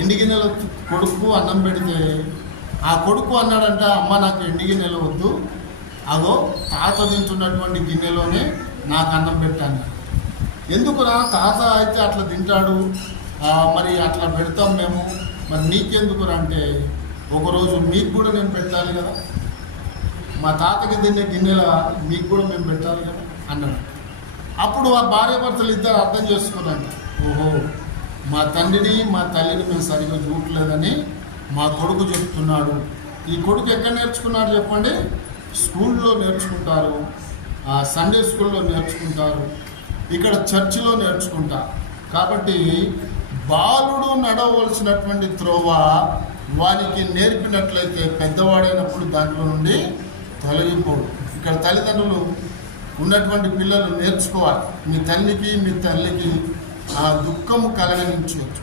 ఎండి గిన్నెలో కొడుకు అన్నం పెడితే ఆ కొడుకు అన్నాడంట, అమ్మ నాకు ఎండి గిన్నెలు వద్దు, అగో తాత తింటున్నటువంటి గిన్నెలోనే నాకు అన్నం పెట్టాను. ఎందుకురా తాత అయితే అట్లా తింటాడు, మరి అట్లా పెడతాం మేము, మరి నీకెందుకురా అంటే, ఒకరోజు మీకు కూడా నేను పెట్టాలి కదా, మా తాతకి తినే గిన్నెల మీకు కూడా మేము పెట్టాలి కదా అన్నాడు. అప్పుడు ఆ భార్యాభర్తలు ఇద్దరు అర్థం చేసుకున్నాంట, ఓహో మా తండ్రిని మా తల్లిని మేము సరిగ్గా చూడలేదని మా కొడుకు చెప్తున్నాడు. ఈ కొడుకు ఎక్కడ నేర్చుకున్నాడు చెప్పండి? స్కూల్లో నేర్చుకుంటారు, సండే స్కూల్లో నేర్చుకుంటారు, ఇక్కడ చర్చిలో నేర్చుకుంటారు. కాబట్టి బాలుడు నడవలసినటువంటి త్రోవ వారికి నేర్పినట్లయితే పెద్దవాడైనప్పుడు దాంట్లో నుండి తొలగిపోడు. ఇక్కడ తల్లిదండ్రులు ఉన్నటువంటి పిల్లలు నేర్చుకోవాలి. మీ తల్లికి మీ తల్లికి ఆ దుఃఖము కలగనించవచ్చు.